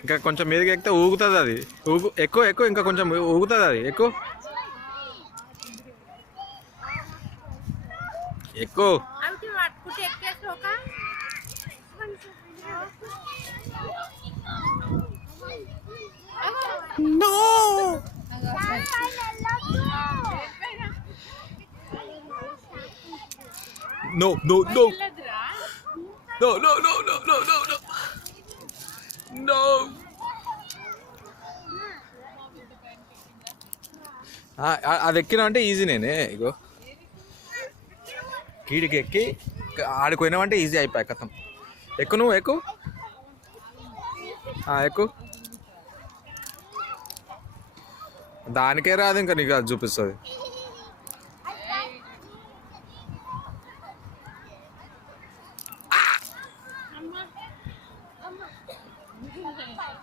ఇంకా కొంచెం మీదకి ఎక్కితే ఊగుతుంది అది. ఎక్కువ ఎక్కువ ఇంకా కొంచెం ఊగుతుంది అది. ఎక్కువ ఎక్కువ. No, no, no. No, no, no, no, no, no, no. No. అది ఎక్కినా అంటే ఈజీ నేనే. ఇగో కీడికి ఎక్కి ఆడిపోయినావంటే ఈజీ అయిపోయా కథం. ఎక్కువ నువ్వు ఎక్కువ ఎక్కువ. దానికే రాదు ఇంకా నీకు అది చూపిస్తుంది.